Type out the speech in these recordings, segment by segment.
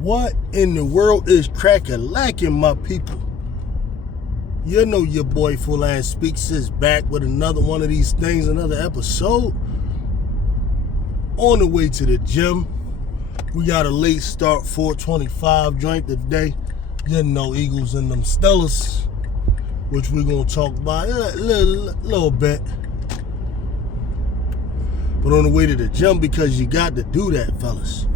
What in the world is crack-a-lacking, my people? You know your boy Full Line Speaks is back with another one of these things, another episode. On the way to the gym. We got a late start, 425 joint today. You know, Eagles and them Steelers, which we're going to talk about a little bit. But on the way to the gym, because you got to do that, fellas.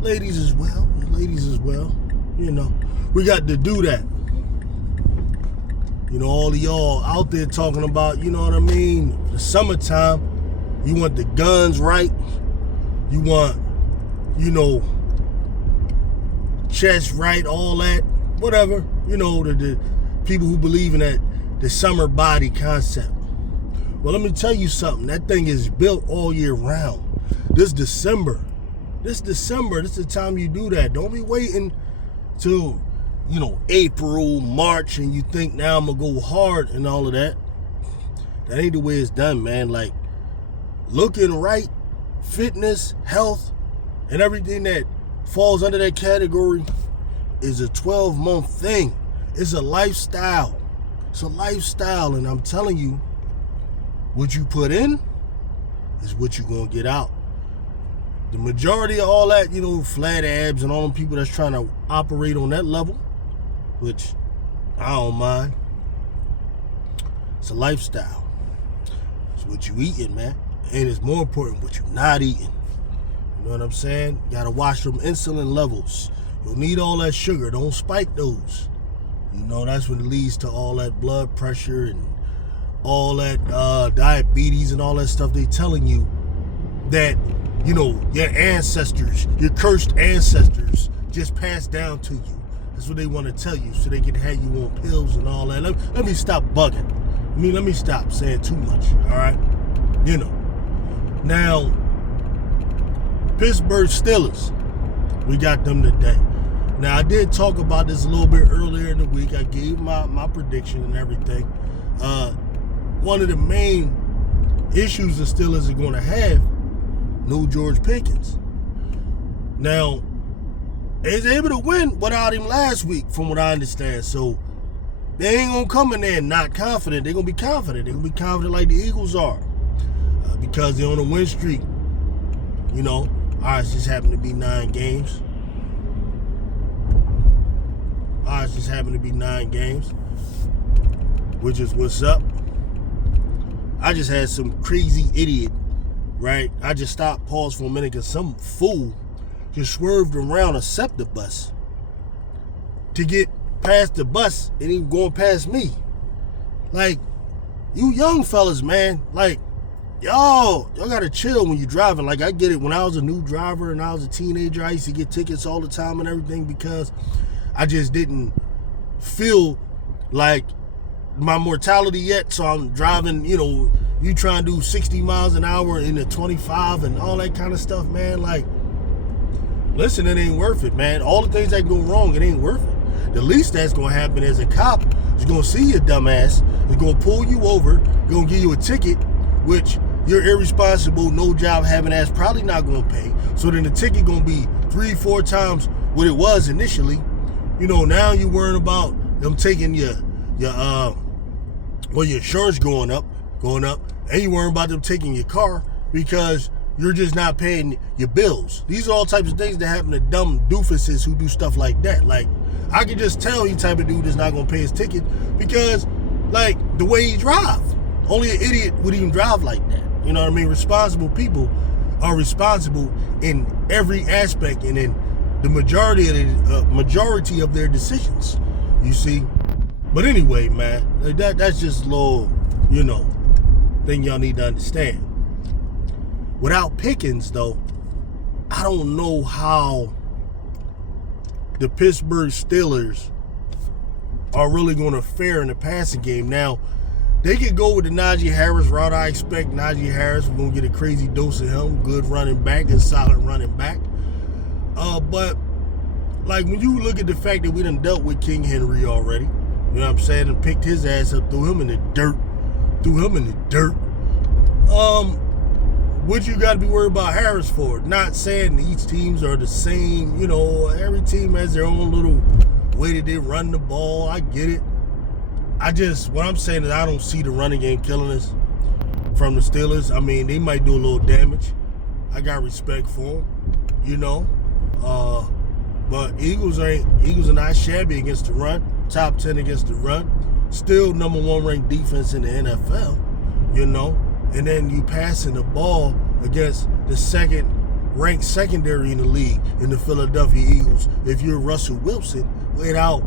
Ladies as well, you know. We got to do that. You know, all of y'all out there talking about, you know what I mean, the summertime, you want the guns right. You want, you know, chest right, all that, whatever. You know, the people who believe in that, the summer body concept. Well, let me tell you something. That thing is built all year round. This December, this is the time you do that. Don't be waiting till, you know, April, March, and you think now I'm going to go hard and all of that. That ain't the way it's done, man. Like, looking right, fitness, health, and everything that falls under that category is a 12-month thing. It's a lifestyle. It's a lifestyle, and I'm telling you, what you put in is what you're going to get out. The majority of all that, you know, flat abs and all them people that's trying to operate on that level, which I don't mind. It's a lifestyle. It's what you eating, man. And it's more important what you're not eating. You know what I'm saying? You got to watch them insulin levels. You'll need all that sugar. Don't spike those. You know, that's what leads to all that blood pressure and all that diabetes and all that stuff. They telling you that, you know, your ancestors, your cursed ancestors just passed down to you. That's what they want to tell you so they can have you on pills and all that. Let me stop bugging. Let me stop saying too much, all right? You know. Now, Pittsburgh Steelers, we got them today. Now, I did talk about this a little bit earlier in the week. I gave my prediction and everything. One of the main issues the Steelers are going to have, no George Pickens. Now, they was able to win without him last week, from what I understand. So, they ain't going to come in there not confident. They're going to be confident. They're going to be confident like the Eagles are. Because they're on a win streak. You know, ours just happened to be 9 games. Which is what's up. I just had some crazy idiot, right? I just stopped, paused for a minute, because some fool just swerved around a SEPTA bus to get past the bus and even going past me. Like, you young fellas, man, like, y'all gotta chill when you're driving. Like, I get it. When I was a new driver and I was a teenager, I used to get tickets all the time and everything because I just didn't feel like my mortality yet. So I'm driving, you know, you trying to do 60 miles an hour in the 25 and all that kind of stuff, man. Like, listen, it ain't worth it, man. All the things that go wrong, it ain't worth it. The least that's going to happen is a cop is going to see your dumbass, is going to pull you over, going to give you a ticket, which your irresponsible, no job having ass probably not going to pay. So then the ticket going to be 3-4 times what it was initially. You know, now you're worrying about them taking your insurance going up, and you're worrying about them taking your car because you're just not paying your bills. These are all types of things that happen to dumb doofuses who do stuff like that. Like, I can just tell he type of dude that's not going to pay his ticket because, like, the way he drive. Only an idiot would even drive like that. You know what I mean? Responsible people are responsible in every aspect and in the majority of their decisions. You see? But anyway, man, that's just a little, you know, thing y'all need to understand. Without Pickens, though, I don't know how the Pittsburgh Steelers are really going to fare in the passing game. Now, they could go with the Najee Harris route. I expect Najee Harris, we're going to get a crazy dose of him. Good running back and solid running back. But, like, when you look at the fact that we done dealt with King Henry already, you know what I'm saying, and picked his ass up, threw him in the dirt. what you got to be worried about Harris for? Not saying each teams are the same. You know, every team has their own little way that they run the ball. I get it. What I'm saying is I don't see the running game killing us from the Steelers. I mean, they might do a little damage. I got respect for them, you know. But Eagles are not shabby against the run. Top 10 against the run. Still number 1 ranked defense in the NFL, you know. And then you passing the ball against the second ranked secondary in the league in the Philadelphia Eagles. If you're Russell Wilson, without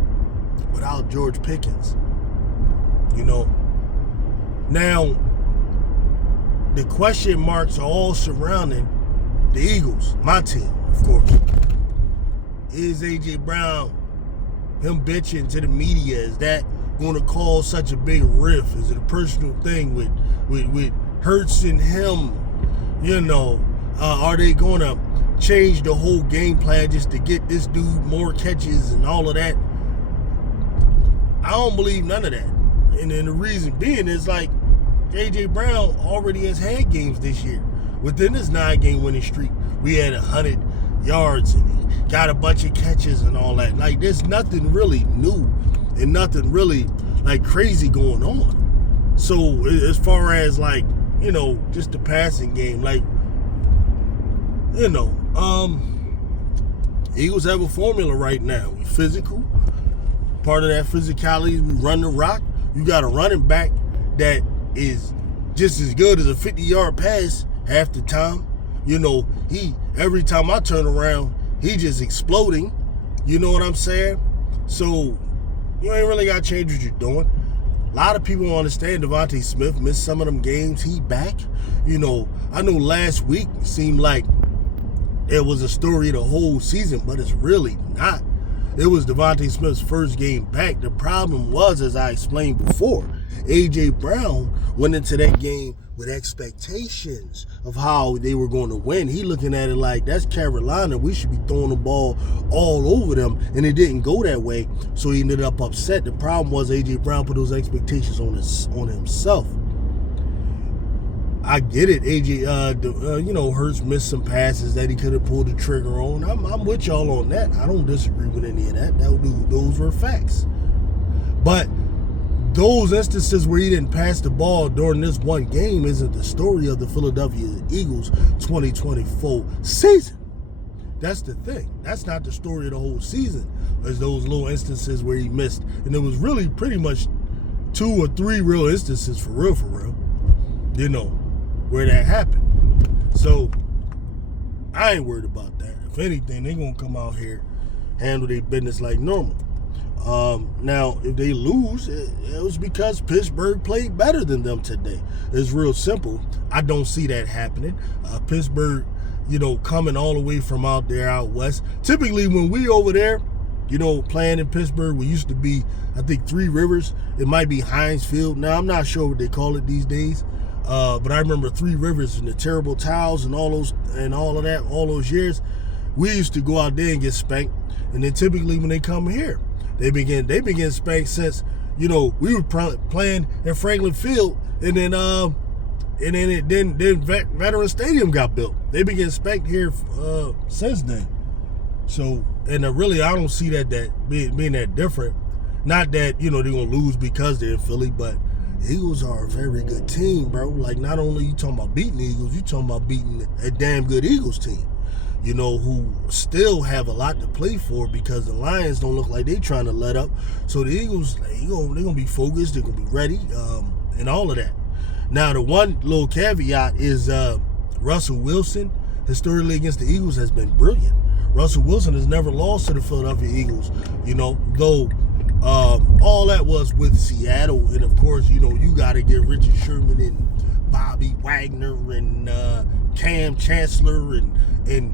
George Pickens, you know. Now, the question marks are all surrounding the Eagles, my team, of course. Is A.J. Brown, him bitching to the media, is that going to cause such a big rift? Is it a personal thing with Hurts and him? You know, are they going to change the whole game plan just to get this dude more catches and all of that? I don't believe none of that. And the reason being is like A.J. Brown already has had games this year. Within this 9-game winning streak, we had 100 yards and he got a bunch of catches and all that. Like, there's nothing really new and nothing really like crazy going on. So as far as like, you know, just the passing game, like, you know, Eagles have a formula right now. We physical. Part of that physicality is we run the rock. You got a running back that is just as good as a 50-yard pass half the time. You know, every time I turn around, he just exploding. You know what I'm saying? So you ain't really got to change what you're doing. A lot of people don't understand Devontae Smith missed some of them games. He back. You know, I know last week seemed like it was a story of the whole season, but it's really not. It was Devontae Smith's first game back. The problem was, as I explained before, A.J. Brown went into that game with expectations of how they were going to win. He looking at it like, that's Carolina. We should be throwing the ball all over them, and it didn't go that way, so he ended up upset. The problem was A.J. Brown put those expectations on himself. I get it. A.J., you know, Hurts missed some passes that he could have pulled the trigger on. I'm with y'all on that. I don't disagree with any of that. Those were facts. But those instances where he didn't pass the ball during this one game isn't the story of the Philadelphia Eagles 2024 season. That's the thing. That's not the story of the whole season. There's those little instances where he missed. And it was really pretty much 2 or 3 real instances for real, you know, where that happened. So I ain't worried about that. If anything, they gonna come out here, handle their business like normal. Now, if they lose, it was because Pittsburgh played better than them today. It's real simple. I don't see that happening. Pittsburgh, you know, coming all the way from out there out west. Typically, when we over there, you know, playing in Pittsburgh, we used to be, I think, 3 Rivers. It might be Heinz Field. Now, I'm not sure what they call it these days. But I remember 3 Rivers and the terrible towels and all of that, all those years. We used to go out there and get spanked. And then typically when they come here, they begin spanked since, you know, we were playing at Franklin Field, and then Veterans Stadium got built. They began spanked here since then. So, and really, I don't see that being that different. Not that, you know, they're gonna lose because they're in Philly, but Eagles are a very good team, bro. Like, not only you talking about beating the Eagles, you talking about beating a damn good Eagles team, you know, who still have a lot to play for because the Lions don't look like they trying to let up. So the Eagles, they're going to be focused, they're going to be ready, and all of that. Now, the one little caveat is Russell Wilson, historically against the Eagles, has been brilliant. Russell Wilson has never lost to the Philadelphia Eagles, you know, though all that was with Seattle. And, of course, you know, you got to get Richard Sherman and Bobby Wagner and Cam Chancellor and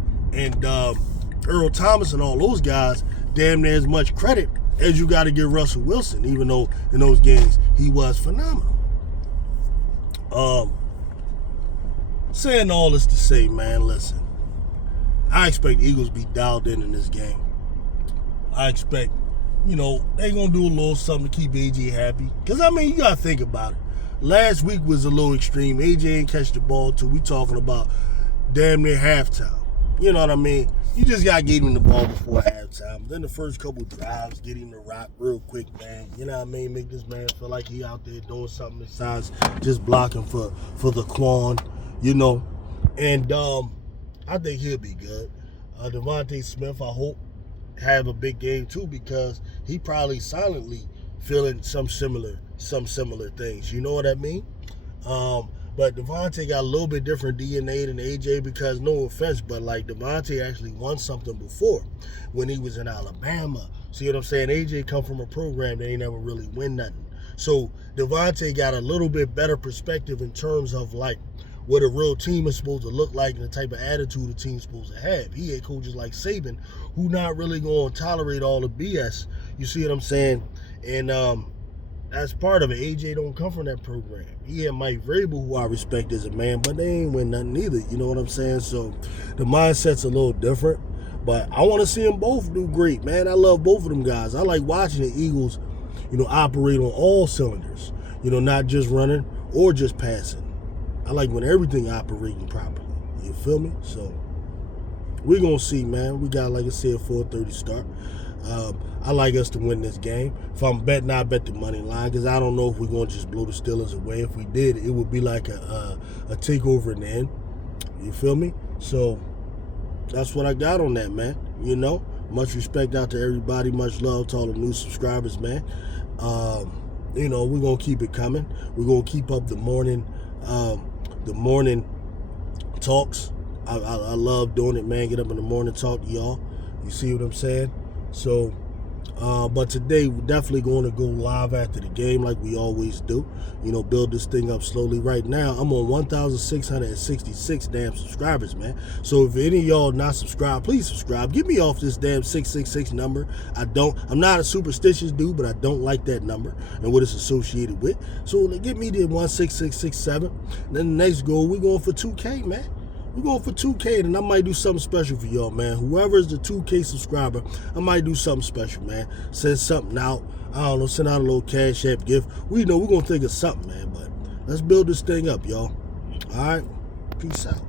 Earl Thomas and all those guys damn near as much credit as you got to give Russell Wilson, even though in those games he was phenomenal. Saying all this to say, man, listen, I expect Eagles to be dialed in this game. I expect, you know, they going to do a little something to keep AJ happy. Because, I mean, you got to think about it. last week was a little extreme. AJ ain't catch the ball till we talking about damn near halftime. You know what I mean? You just got to get him the ball before halftime. Then the first couple drives, get him the rock real quick, man. You know what I mean? Make this man feel like he out there doing something besides just blocking for the Quan, you know. And I think he'll be good. Devontae Smith, I hope, have a big game too, because he probably silently feeling some similar things. You know what I mean? But Devontae got a little bit different DNA than AJ, because no offense, but like Devontae actually won something before when he was in Alabama. See what I'm saying? AJ come from a program that ain't never really win nothing. So Devontae got a little bit better perspective in terms of like what a real team is supposed to look like and the type of attitude a team's supposed to have. He had coaches like Saban who not really going to tolerate all the BS. You see what I'm saying? And that's part of it. AJ don't come from that program. He had Mike Vrabel, who I respect as a man, but they ain't win nothing either. You know what I'm saying? So the mindset's a little different. But I want to see them both do great, man. I love both of them guys. I like watching the Eagles, operate on all cylinders. Not just running or just passing. I like when everything operating properly. You feel me? So we're going to see, man. We got, like I said, 4:30 start. I like us to win this game. If I'm betting, I bet the money line, because I don't know if we're going to just blow the Steelers away. If we did, it would be like a takeover in the end. You feel me? So that's what I got on that, man. Much respect out to everybody. Much love to all the new subscribers, man. We're going to keep it coming. We're going to keep up the morning talks. I love doing it, man. Get up in the morning, talk to y'all. You see what I'm saying? So, but today we're definitely going to go live after the game like we always do. Build this thing up slowly. Right now, I'm on 1,666 damn subscribers, man. So if any of y'all not subscribed, please subscribe. Get me off this damn 666 number. I'm not a superstitious dude, but I don't like that number and what it's associated with. So get me to 16667. Then the next goal, we're going for 2K, man. We're going for 2K, and I might do something special for y'all, man. Whoever is the 2K subscriber, I might do something special, man. Send something out. I don't know, send out a little Cash App gift. We're going to think of something, man. But let's build this thing up, y'all. All right? Peace out.